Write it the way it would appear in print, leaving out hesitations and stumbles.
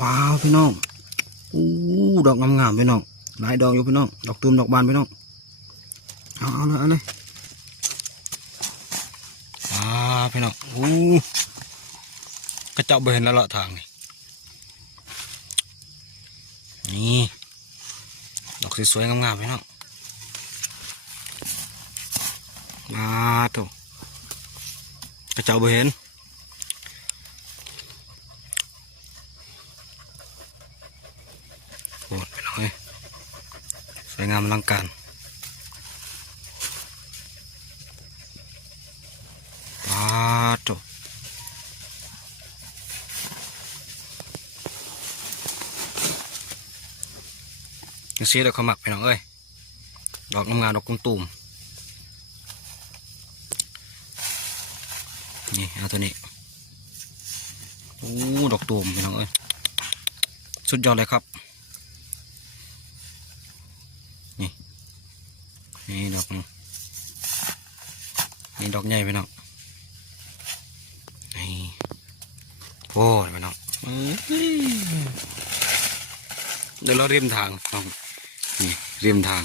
ปลาพี่น้องอู้ดอกงามๆพี่น้องหลายดอกอยู่พี่น้องดอกตูมดอกบานพี่น้องเอาเลยพี่น้องอู้กระเจาะเบนแล้วละทางนี่ดอกสวยๆงามๆพี่น้องมาตัวกระเจาะเบนโอ้ยพี่น้องเอ้ยสวยงามอลังการตัวยังเสียดอกขมักพี่น้องเอ้ยดอกงามๆดอกตุ่มๆนี่เอาตัวนี้โอ้ดอกตุ่มพี่น้องเอ้ยสุดยอดเลยครับนี่ดอกนี่ดอกใหญ่พี่น้องนี่โอ้ยพี่น้องเดี๋ยวเราเรียมทางน้องนี่เรียมทาง